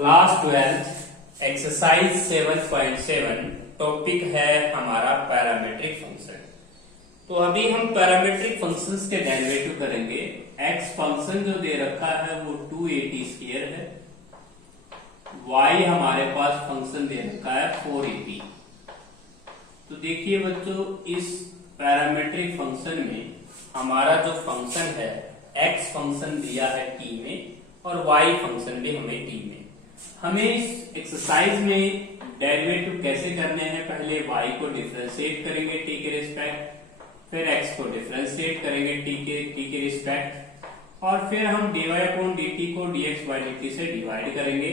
Class 12 exercise 7.7 topic है हमारा parametric function. तो अभी हम पैरामेट्रिक फंक्शंस के डेरिवेटिव करेंगे। एक्स फंक्शन जो दे रखा है वो 2at² है। y हमारे पास फंक्शन दे रखा है 4at। तो देखिए बच्चों, इस पैरामेट्रिक फंक्शन में हमारा जो फंक्शन है x फंक्शन दिया है t में और y फंक्शन भी हमें t में। हमें इस एक्सरसाइज में डेरिवेटिव कैसे करने हैं? पहले y को डिफरेंशिएट करेंगे t के रिस्पेक्ट, फिर x को डिफरेंशिएट करेंगे t के रिस्पेक्ट, और फिर हम dy/dt को dx/dt से डिवाइड करेंगे।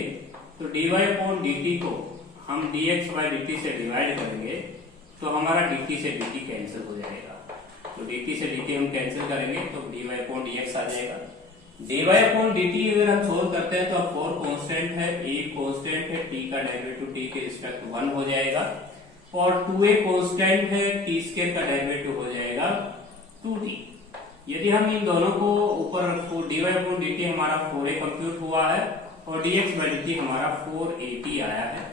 तो dy/dt को हम dx/dt से डिवाइड करेंगे तो हमारा dt से dt कैंसिल हो जाएगा। तो dt से dt हम कैंसिल करेंगे तो dy/dx आ जाएगा। dy/dt अगर हम सोल्व करते हैं तो अब 4 कांस्टेंट है, a कांस्टेंट है, t का डेरिवेटिव t के रिस्पेक्ट 1 हो जाएगा, और 2a कांस्टेंट है, t² का डेरिवेटिव हो जाएगा 2t। यदि हम इन दोनों को ऊपर रखो, dy/dt हमारा 4a कंप्यूट हुआ है और dx/dt हमारा 4at आया है।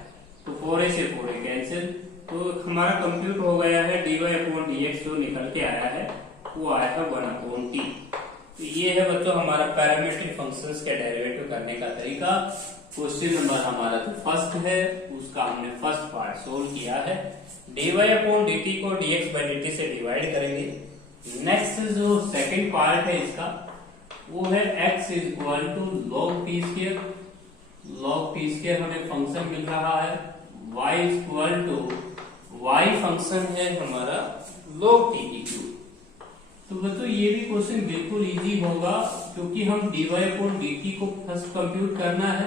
तो 4a से 4a कैंसिल, तो हमारा कंप्यूट हो गया है dy/dx जो निकल के आया है वो आया है 1/t। तो ये है बच्चों हमारा पैरामेट्रिक फंक्शंस के डेरिवेटिव करने का तरीका। क्वेश्चन नंबर हमारा जो फर्स्ट है उसका हमने फर्स्ट पार्ट सोल्व किया है। dy/dt को dx/dt से डिवाइड करेंगे। नेक्स्ट जो सेकंड पार्ट है इसका वो है x log t²। log t² हमें फंक्शन मिल रहा है, y फंक्शन है हमारा log t³। तो बच्चों ये भी क्वेश्चन बिल्कुल इजी होगा क्योंकि हम dy/dt को फर्स्ट कंप्यूट करना है।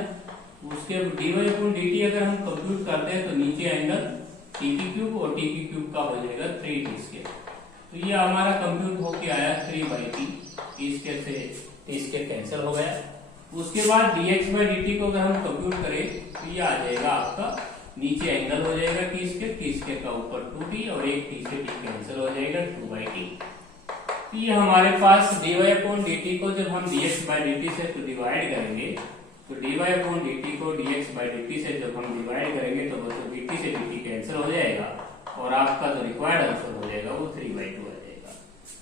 उसके dy/dt अगर हम कंप्यूट करते हैं तो नीचे आएगा t³ और t³ का हो जाएगा 3t²। तो ये हमारा कंप्यूट होके आया 3/t, t² से t² कैंसिल हो गया। उसके बाद dx/dt को अगर हम कंप्यूट करें तो ये आ जाएगा आपका, नीचे एंगल हो जाएगा t² का ऊपर 2t और एक t से t कैंसिल हो जाएगा 2/t। तो ये हमारे पास dy/dt को जब हम dx/dt से तो डिवाइड करेंगे तो dy/dt को dx/dt से जब हम डिवाइड करेंगे तो बस dt से dt कैंसिल हो जाएगा और आपका जो रिक्वायर्ड आंसर हो जाएगा वो 3/2 आ जाएगा।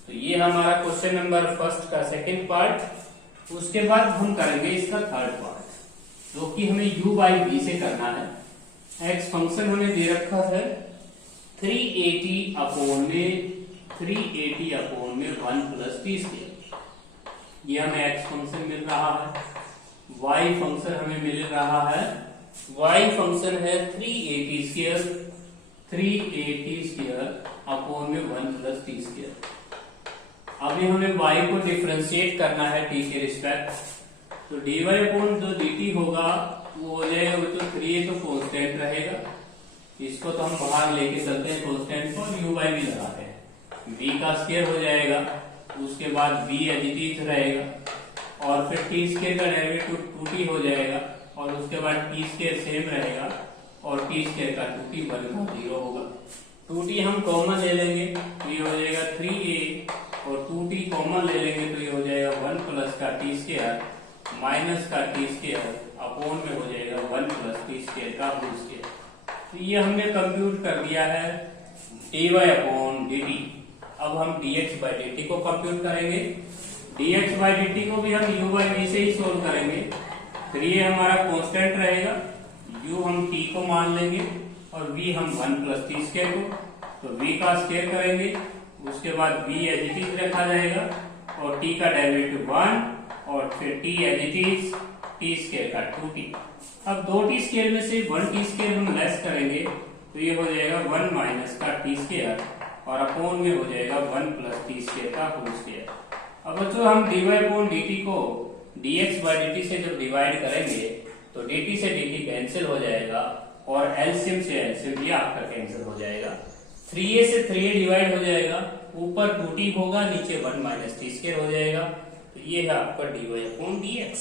तो ये हमारा क्वेश्चन नंबर फर्स्ट का सेकंड पार्ट। उसके बाद हम करेंगे इसका थर्ड पार्ट जो कि हमें u/v से करना है। x फंक्शन हमें दे रखा है 380/1 + t²। ये हमें x फंक्शन मिल रहा है। y फंक्शन हमें मिल रहा है, y फंक्शन है 380² + t²। अभी हमें y को डिफरेंशिएट करना है t के रिस्पेक्ट। तो dy/dt होगा वो हो जाएगा तो 3a तो कांस्टेंट रहेगा, इसको तो हम बाहर लेके चलते हैं कांस्टेंट को, u/v लगाते हैं, v का स्क्वायर हो जाएगा। उसके बाद v एडिटिव रहेगा और फिर t² का डेरिवेटिव 2t हो जाएगा और उसके बाद t² सेम रहेगा और t² का 2t बनेगा 0 होगा। 2t हम कॉमन ले लेंगे तो ये हो जाएगा 3a और 2t कॉमन ले लेंगे तो ये हो जाएगा 1 + का t² माइनस का t² अपॉन में हो जाएगा 1 + t² का होल स्क्वायर। तो ये हमने कंप्यूट कर दिया है dy/dt। अब हम dx/dt को कंप्यूट करेंगे। dx/dt को भी हम u/v से ही सोल्व करेंगे। 3a हमारा कांस्टेंट रहेगा, u हम t को मान लेंगे और v हम 1 + t² को, तो v का स्क्वायर करेंगे। उसके बाद v एडिटिव रखा जाएगा और t का डेरिवेटिव 1 और फिर t एडिटिव t² का 2t। अब 2t² में से 1t² हम लेस करेंगे तो ये हो जाएगा 1 माइनस का t² और अपॉन में हो जाएगा 1 + t² का होल स्क्वायर। अब बच्चों हम dy/dt को dx/dt से जब डिवाइड करेंगे तो dt से dt कैंसिल हो जाएगा और एलसीएम से एलसीएम भी आपका कैंसिल हो जाएगा। 3a से 3a डिवाइड हो जाएगा, ऊपर 2t होगा, नीचे 1 माइनस t² हो जाएगा। तो ये है आपका dy/dx।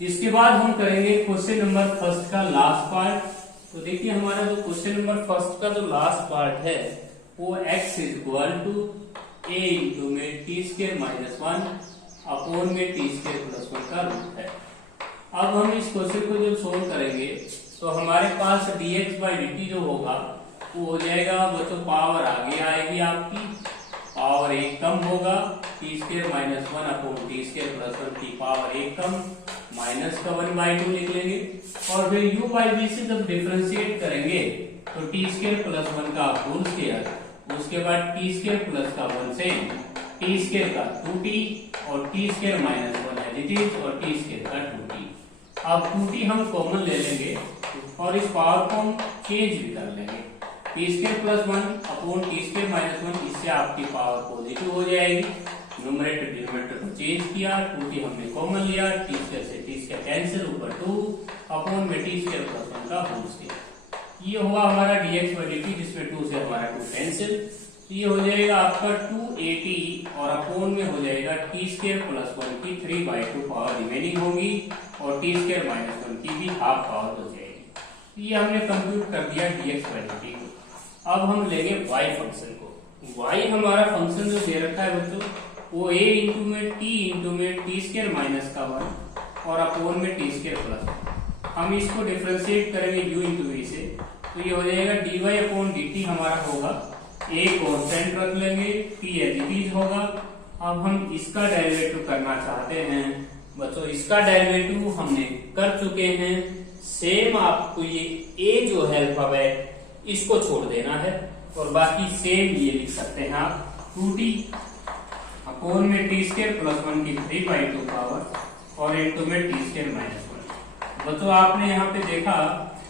इसके बाद हम करेंगे क्वेश्चन नंबर फर्स्ट का लास्ट पार्ट। तो देखिए हमारा जो क्वेश्चन नंबर फर्स्ट का जो लास्ट पार्ट है वो x = a में t² - 1 अपॉन में t² + 1 का रूट है। अब हम इस क्वेश्चन को जब सोल्व करेंगे तो हमारे पास dx बाई dt जो होगा वो हो जाएगा बच्चों, पावर आगे आएगी आपकी, पावर एक कम होगा, T square minus 1 upon T square plus 1 की पावर एक कम, माइनस का 1/2 लिख लेंगे। और फिर u बाई v से जब डिफरेंशिएट करेंगे तो टी स्क्वायर प्लस 1 का होल स्क्वायर, उसके बाद टी स्क्वायर प्लस का 1 से टी स्क्वायर का 2t और t square minus 1 as it is और टी स्क्वायर का 2t। अब 2t हम कॉमन ले लेंगे और इस पावर को हम चेंज भी कर लेंगे, T square plus 1 upon T square minus 1, इससे आपकी पावर पॉजिटिव हो जाएगी। न्यूमरेटर डिनोमिनेटर को चेंज किया, 2t हमने कॉमन लिया, टी स्क्वायर से टी स्क्वायर कैंसिल, ऊपर 2 अपॉन में टी स्क्वायर प्लस 1 का होल स्क्वायर। ये हुआ हमारा dx बाई dt, जिसमें 2 से हमारा 2 कैंसिल, ये हो जाएगा आपका 2at और अपॉन में हो जाएगा टी स्क्वायर प्लस 1 की 3/2 पावर रिमेनिंग होगी और टी स्क्वायर माइनस 1 की भी हाफ पावर हो जाएगी। ये हमने कंप्यूट कर दिया dx बाई dt को। अब हम लेंगे y फंक्शन को। y हमारा फंक्शन जो दे रखा है बच्चों, वो a इंटू में टी स्क्वायर माइनस का 1 और अपॉन में टी स्क्वायर प्लस 1। हम इसको डिफरेंशिएट करेंगे u इंटू v से, तो ये हो जाएगा dy अपॉन dt हमारा होगा, a कांस्टेंट रख लेंगे, p एज इट इज होगा। अब हम इसका डेरिवेटिव करना चाहते हैं बच्चों, इसका डेरिवेटिव हमने कर चुके हैं। सेम आपको ये a जो है अल्फाबेट इसको छोड़ देना है और बाकी सेम ये लिख सकते हैं आप 2t अपॉन में टी स्क्वायर प्लस 1 की 3/2 पावर और इंटू में टी स्क्वायर माइनस 1। बच्चों आपने यहाँ पे देखा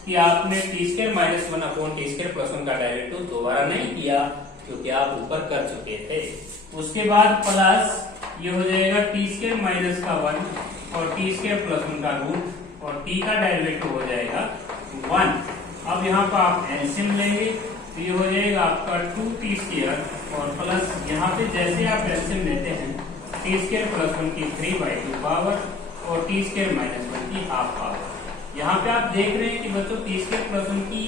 कि आपने T square minus 1 upon T square plus 1 का डेरिवेटिव दोबारा नहीं किया क्योंकि आप ऊपर कर चुके थे। उसके बाद प्लस ये हो जाएगा टी स्क्वायर माइनस का 1 और टी स्क्वायर प्लस 1 का रूट और t का डेरिवेटिव हो जाएगा 1। अब यहाँ पर आप एलसीएम लेंगे तो ये हो जाएगा आपका 2t स्क्वायर और प्लस यहाँ पे जैसे आप एलसीएम लेते हैं टी स्क्वायर प्लस 1 की 3/2 पावर और टी स्क्वायर माइनस 1 की हाफ पावर। यहाँ पे आप देख रहे हैं कि बच्चों टी स्क्वायर प्लस 1 की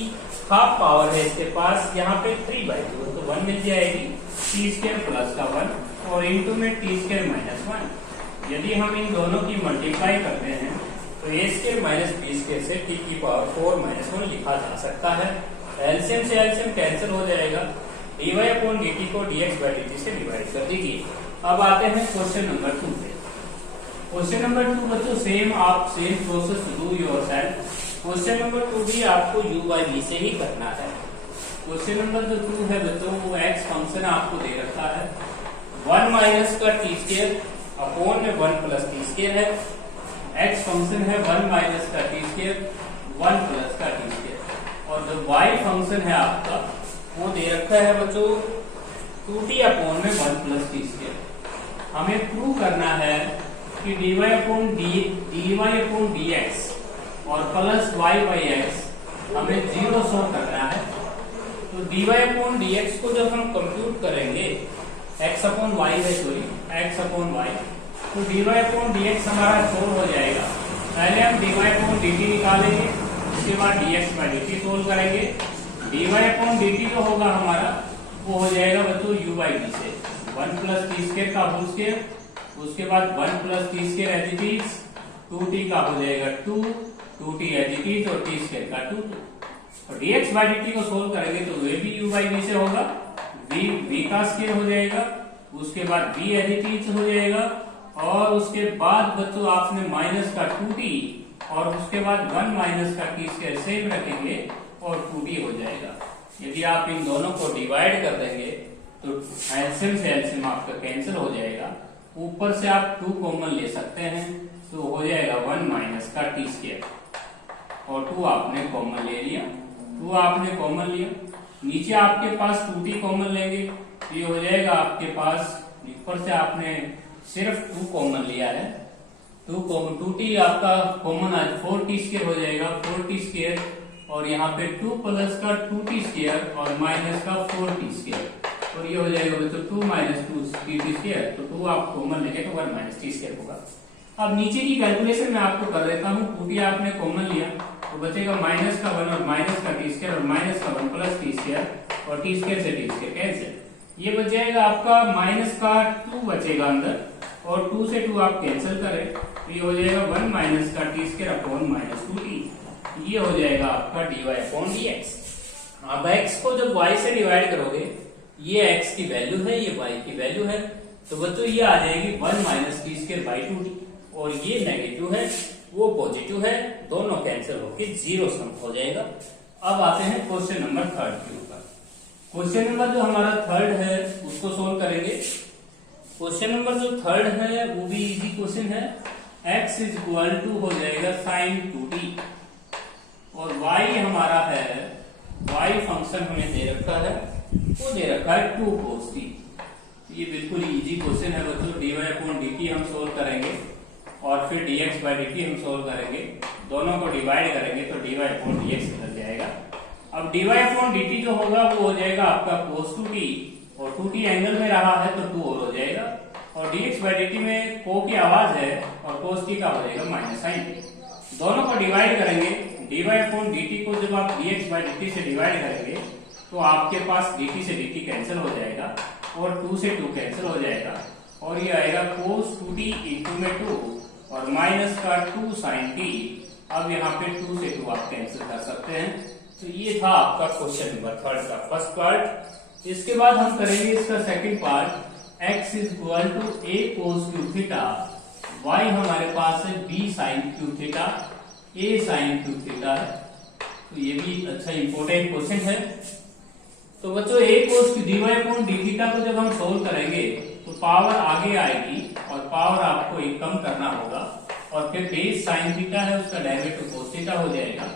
हाफ पावर है इसके पास, यहाँ पे 3/2 तो 1 मिल जाएगी, टी स्क्वायर प्लस का 1 और इंटू में टी स्क्वायर माइनस 1। यदि हम इन दोनों की मल्टीप्लाई करते हैं तो a square minus b square से t की पावर 4 माइनस 1 लिखा जा सकता है। एलसीएम से एलसीएम कैंसिल हो जाएगा, dy अपॉन dt को dx बाई dt से डिवाइड कर दीजिए। अब आते हैं क्वेश्चन नंबर 2 पे। क्वेश्चन नंबर 2 बच्चों same process do yourself. Question number 2 भी आपको u बाई v से ही करना है। क्वेश्चन नंबर जो 2 है बच्चों, वो x फंक्शन आपको दे रखा है, 1 माइनस का टी स्क्वायर अपॉन में 1 प्लस टी स्क्वायर है। x फंक्शन है 1 माइनस का टी स्क्वायर 1 प्लस का टी स्क्वायर, और जो y फंक्शन है आपका वो दे रखा है बच्चों 2t अपॉन में 1 प्लस टी स्क्वायर। हमें प्रूव करना है कि dy अपॉन dx और प्लस y बाई x हमें 0 शो करना है। तो dy अपॉन dx को जब हम कंप्यूट करेंगे x अपॉन y है, x अपॉन y, तो dy अपॉन dx हमारा 4 हो जाएगा। पहले हम dy अपॉन dt निकालेंगे, उसके बाद dx बाई dt सोल्व करेंगे। dy अपॉन dt जो होगा हमारा वो हो जाएगा बच्चों u बाई v से 1 प्लस टी स्क्वायर का होल स्क्वायर, उसके बाद 1 plus t square as it is, 2t का हो जाएगा 2t एज इट इज और टी स्क्वायर का 2 और dx बाई dt को सोल्व करेंगे तो वे भी u बाई v से होगा, v का स्क्वायर हो जाएगा, उसके बाद v एज इट इज हो जाएगा और उसके बाद बच्चों आपने माइनस का 2t और उसके बाद 1 माइनस का टी स्क्वायर सेम रखेंगे और 2t हो जाएगा। यदि आप इन दोनों को डिवाइड कर देंगे तो एलसीएम से एलसीएम आपका कैंसिल हो जाएगा, ऊपर से आप 2 कॉमन ले सकते हैं तो हो जाएगा 1 माइनस का टी स्क्वायर और 2 आपने कॉमन ले लिया, 2 आपने कॉमन लिया, नीचे आपके पास 2t कॉमन लेंगे तो ये हो जाएगा आपके पास, ऊपर से आपने सिर्फ 2 कॉमन लिया है, 2t आपका कॉमन आज 4t स्क्वायर हो जाएगा, 4t स्क्वायर और यहाँ पे 2 प्लस का 2t स्क्वायर और माइनस का 4t स्क्वायर और ये हो जाएगा बच्चों 2 माइनस 2t स्क्वायर, तो 2 आप कॉमन लेंगे तो 1 माइनस t स्क्वायर होगा। अब नीचे की कैलकुलेशन मैं आपको कर देता हूँ, 2t आपने कॉमन लिया तो बचेगा माइनस का 1 और माइनस का टी स्क्वायर और माइनस का 1 प्लस टी स्क्वायर और टी स्क्वायर से टी स्क्वायर कैंसिल, ये बच जाएगा आपका माइनस का 2 बचेगा अंदर, और 2 से 2 आप कैंसिल करें तो ये हो जाएगा 1 माइनस का T square upon minus 2t। ये हो जाएगा आपका dy अपॉन dx। अब x को जब y से डिवाइड करोगे, ये x की वैल्यू है, ये y की वैल्यू है, तो बच्चों ये आ जाएगी 1 minus T square by 2t, और ये नेगेटिव है वो पॉजिटिव है, दोनों कैंसिल होके 0 सम हो जाएगा। अब आते हैं क्वेश्चन नंबर 3 के ऊपर। क्वेश्चन नंबर जो हमारा 3 है उसको सोल्व करेंगे। क्वेश्चन नंबर जो 3 है वो भी इजी क्वेश्चन है। x इज इक्वल टू हो जाएगा साइन 2t, और y हमारा है, y फंक्शन हमें दे रखा है, वो दे रखा है 2 cos t। ये बिल्कुल इजी क्वेश्चन है बच्चों। dy अपॉन dt हम सोल्व करेंगे, और फिर dx बाई dt हम सोल्व करेंगे, दोनों को डिवाइड करेंगे तो dy अपॉन dx निकल जाएगा। अब dy अपॉन dt जो होगा वो हो जाएगा आपका cos 2t, और 2t एंगल में रहा है तो 2 और हो जाएगा, और dx बाई dt में को की आवाज है और cos t का हो जाएगा माइनस साइन। दोनों को डिवाइड करेंगे, dy अपॉन dt को जब आप dx बाई dt से डिवाइड करेंगे तो आपके पास dt से dt कैंसिल हो जाएगा, और 2 से 2 कैंसिल हो जाएगा, और ये आएगा cos 2t इंटू में 2 और माइनस का 2 साइन t। अब यहाँ पे 2 से 2 आप कैंसिल कर सकते हैं। तो ये था आपका क्वेश्चन नंबर 3 का फर्स्ट पार्ट। इसके बाद हम करेंगे इसका second part, x is equal to a cos cube theta, y हमारे पास है b sine cube theta, a sine cube theta है। तो ये भी अच्छा इंपॉर्टेंट क्वेश्चन है। तो बच्चों a cos dy upon d theta को जब हम सोल्व करेंगे तो पावर आगे आएगी, और पावर आपको एक कम करना होगा, और फिर बेस साइन थीटा है उसका डेरिवेटिव cos थीटा हो जाएगा।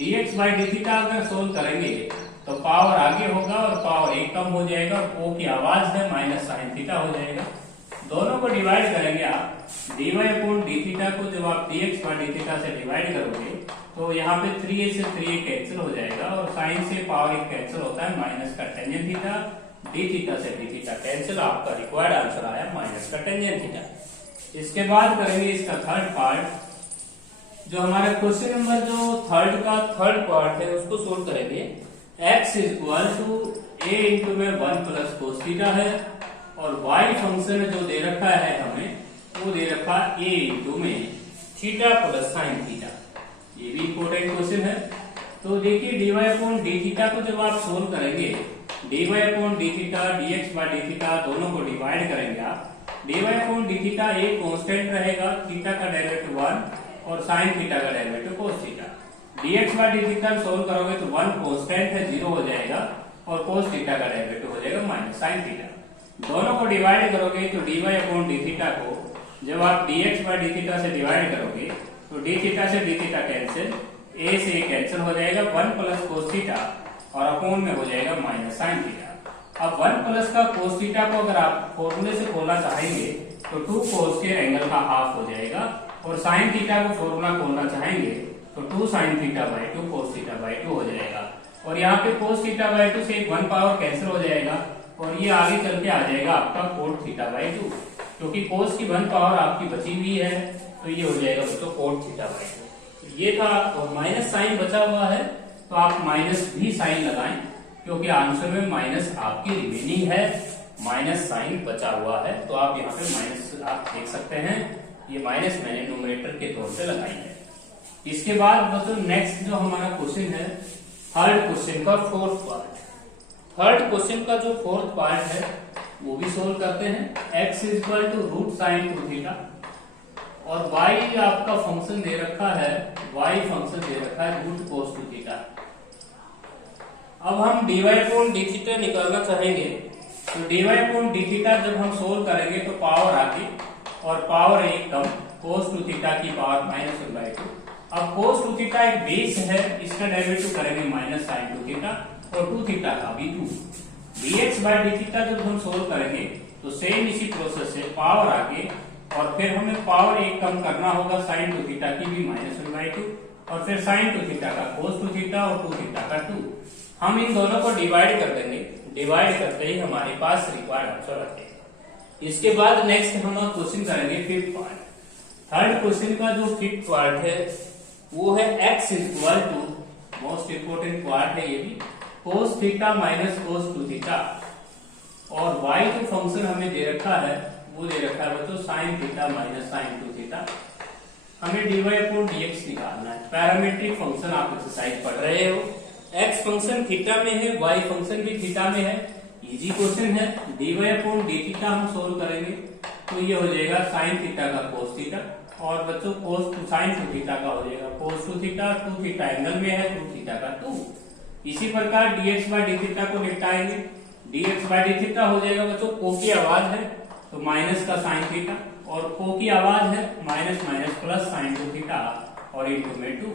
dx बाई डी थीटा अगर सोल्व करेंगे तो पावर आगे होगा और पावर एक कम हो जाएगा, और o की आवाज है माइनस साइन थीटा हो जाएगा। दोनों को डिवाइड करेंगे आप, dy अपॉन डी थीटा को जब आप dx बाई डी थीटा से डिवाइड करोगे तो यहाँ पे 3a से 3a कैंसिल हो जाएगा, और साइन से पावर एक कैंसिल होता है, माइनस का टेंजेंट थीटा, डी थीटा से डी थीटा कैंसिल, आपका रिक्वायर्ड आंसर आया माइनस का टेंजेंट थीटा। इसके बाद करेंगे इसका थर्ड पार्ट, जो हमारा क्वेश्चन नंबर जो 3 का थर्ड पार्ट है उसको सोल्व करेंगे। x is equal to a into में 1 प्लस कोस थीटा है, और y फंक्शन जो दे रखा है हमें वो दे रखा a इंटू में थीटा प्लस साइन थीटा। ये भी इंपॉर्टेंट क्वेश्चन है। तो देखिए dy अपॉन डी थीटा को जब आप सोल्व करेंगे, dy upon D theta dx by D theta दोनों को डिवाइड करेंगे आप, dy अपॉन डी थीटा एक कांस्टेंट रहेगा, थीटा का डेरिवेटिव 1 और साइन थीटा का derivative cos theta. dx by D theta solve करोगे तो 1 कांस्टेंट है 0 हो जाएगा, और cos थीटा का डेरिवेटिव हो जाएगा माइनस साइन थीटा। दोनों को डिवाइड करोगे तो dy अपॉन डी थीटा को जब आप dx बाई डी थीटा से डिवाइड करोगे तो डी थीटा से डी थीटा कैंसिल, a से a कैंसिल हो जाएगा, 1 प्लस cos थीटा और अपॉन में हो जाएगा माइनस साइन थीटा। अब 1 प्लस का cos थीटा को अगर आप फॉर्मूले से खोलना चाहेंगे तो 2 cos के एंगल का हाफ हो जाएगा, और साइन थीटा को फॉर्मूला खोलना चाहेंगे तो 2 sine theta by 2 cos theta by 2 हो जाएगा, और यहाँ पे cos थीटा बाई 2 से 1 पावर कैंसिल हो जाएगा, और ये आगे चल के आ जाएगा आपका cot थीटा बाई 2, क्योंकि cos की 1 पावर आपकी बची हुई है, तो ये हो जाएगा दोस्तों cot थीटा बाई 2। ये था, और माइनस साइन बचा हुआ है तो आप माइनस भी साइन लगाएं, क्योंकि आंसर में माइनस आपकी रिमेनिंग है, माइनस साइन बचा हुआ है, तो आप यहाँ पे माइनस आप देख सकते हैं, ये माइनस मैंने न्यूमरेटर के तौर पे लगाई है। इसके बाद बच्चों नेक्स्ट जो हमारा क्वेश्चन है, थर्ड क्वेश्चन का फोर्थ पार्ट। थर्ड क्वेश्चन का जो फोर्थ पार्ट है वो भी सोल्व करते हैं। x is equal to root sine 2 theta, और y आपका फंक्शन दे रखा है, y फंक्शन दे रखा है रूट कोस 2 थीटा। अब हम dy अपॉन डी थीटा निकालना चाहेंगे, तो dy अपॉन डी थीटा जब हम सोल्व करेंगे तो पावर आगे और पावर एक कम, cos 2 थीटा की पावर माइनस 1/2। अब cos 2 थीटा एक बेस है, इसका डेरिवेटिव करेंगे माइनस साइन 2 थीटा, और 2 थीटा का भी 2। dx बाई डी थीटा जब हम सोल्व करेंगे तो सेम इसी प्रोसेस से पावर आगे, और फिर हमें पावर एक कम करना होगा साइन 2 थीटा की भी माइनस 1/2, और फिर साइन 2 थीटा का cos 2 थीटा और 2 थीटा का 2। हम इन दोनों को डिवाइड कर देंगे, डिवाइड करते ही हमारे पास रिक्वायर्ड आंसर आते हैं। इसके बाद नेक्स्ट हम क्वेश्चन करेंगे फिफ्थ पार्ट। थर्ड क्वेश्चन का जो फिफ्थ पार्ट है वो है x is equal to, most important part है ये भी, cos theta minus cos 2 theta. और y जो फंक्शन हमें दे रखा है वो दे रखा है बच्चों sine theta minus sine 2 theta. हमें dy अपॉन dx निकालना है। पैरामीट्रिक फंक्शन आप एक्सरसाइज पढ़ रहे हो, x फंक्शन थीटा में है, y फंक्शन भी थीटा में है, इजी क्वेश्चन है। dy अपॉन d थीटा हम सोल्व करेंगे तो ये हो जाएगा साइन थीटा का कोस थीटा, और बच्चों कोस टू साइन 2 थीटा का हो जाएगा कोस 2 थीटा, 2 थीटा एंगल में है, 2 थीटा का 2। इसी प्रकार dx बाय d थीटा को निपटाएंगे, dx बाय d थीटा हो जाएगा बच्चों को की आवाज है तो माइनस का साइन थीटा, और को की आवाज है minus minus plus sign 2 theta और इनटू में 2।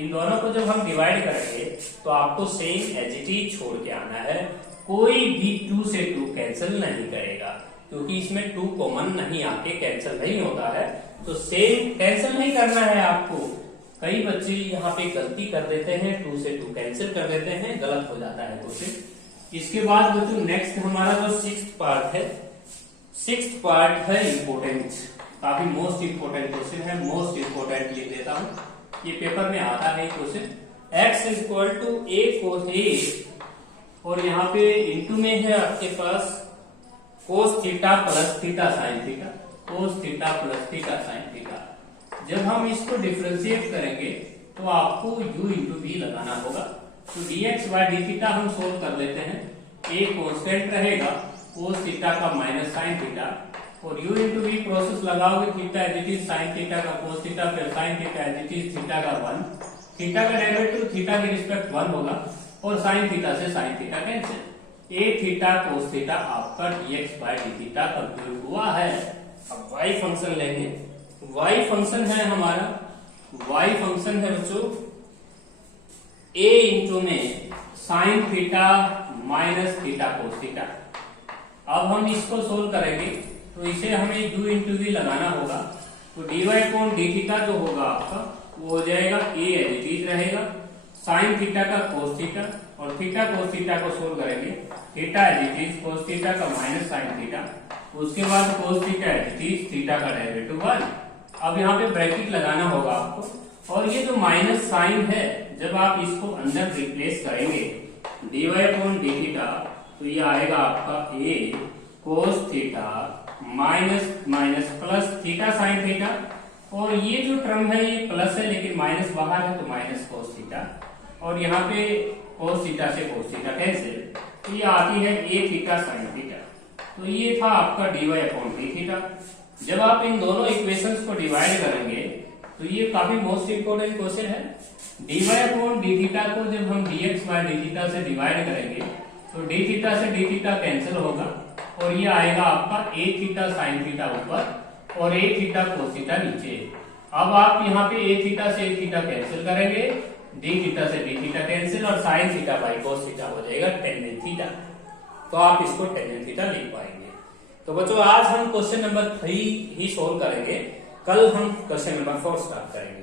इन दोनों को जब हम डिवाइड करेंगे तो आपको सेम एज इट इज छोड़ के आना है, कोई भी 2 से 2 कैंसिल नहीं करेगा क्योंकि इसमें 2 कॉमन नहीं आके कैंसिल नहीं होता है, तो सेम कैंसिल नहीं करना है आपको। कई बच्चे यहाँ पे गलती कर देते हैं, 2 से 2 कैंसिल कर देते हैं, गलत हो जाता है क्वेश्चन। इसके बाद बच्चों नेक्स्ट हमारा जो 6th पार्ट है, 6th पार्ट है इम्पोर्टेंट, काफी मोस्ट इम्पोर्टेंट क्वेश्चन है, मोस्ट इम्पोर्टेंट लिख देता हूँ, ये पेपर में आता है क्वेश्चन। x is equal to a cos a और यहाँ पे इंटू में है आपके पास cos theta plus theta sine theta, cos theta plus theta sine theta. जब हम इसको डिफरेंशिएट करेंगे तो आपको u इंटू v लगाना होगा, तो dx बाय डी थीटा हम सोल्व कर लेते हैं। a कांस्टेंट रहेगा कोस थीटा का माइनस साइन थीटा, और u इंटू v प्रोसेस लगाओगे theta as it is sine theta का कोस थीटा फिर sine theta as it is theta का 1, थीटा का डेरिवेटिव थीटा के रिस्पेक्ट 1 होगा और साइन थीटा से sine theta cancel. a theta cos theta आपका dx by d theta compute हुआ है। अब y फंक्शन लेंगे, y फंक्शन है हमारा, y फंक्शन है बच्चों a इंटू में sine theta minus theta cos theta. अब हम इसको सोल्व करेंगे तो इसे हमें u इंटू v लगाना होगा, तो dy अपॉन डी थीटा जो होगा आपका वो हो जाएगा a एज इट इज रहेगा साइन थीटा का कोस थीटा, और थीटा कोस थीटा को सोल्व करेंगे theta as it is cos theta का माइनस साइन थीटा, उसके बाद cos theta as it is theta का डेरिवेटिव 1। अब यहाँ पे ब्रैकेट लगाना होगा आपको, और ये जो माइनस साइन है जब आप इसको अंदर रिप्लेस करेंगे dy अपॉन डी थीटा तो ये आएगा आपका a cos theta minus minus plus theta sine theta, और ये जो टर्म है ये प्लस है लेकिन माइनस बाहर है तो माइनस कोस थीटा, और यहाँ पे कोस थीटा से कोस थीटा कैंसिल, तो ये आती है a थीटा साइन थीटा। तो ये था आपका dy अपॉन डी थीटा। जब आप इन दोनों इक्वेशंस को डिवाइड करेंगे तो ये काफी मोस्ट इंपोर्टेंट क्वेश्चन है। dy अपॉन डी थीटा को जब हम dx बाय डी थीटा से डिवाइड करेंगे तो डी थीटा से डी थीटा कैंसिल होगा, और ये आएगा आपका a थीटा साइन थीटा ऊपर और a थीटा कोस थीटा नीचे। अब आप यहाँ पे a थीटा से a थीटा कैंसिल करेंगे, d थीटा से d थीटा कैंसिल, और sine theta by cos theta हो जाएगा टेन थीटा, तो आप इसको टेन थीटा लिख पाएंगे। तो बच्चों आज हम क्वेश्चन नंबर 3 ही सोल्व करेंगे, कल हम क्वेश्चन नंबर 4 स्टार्ट करेंगे।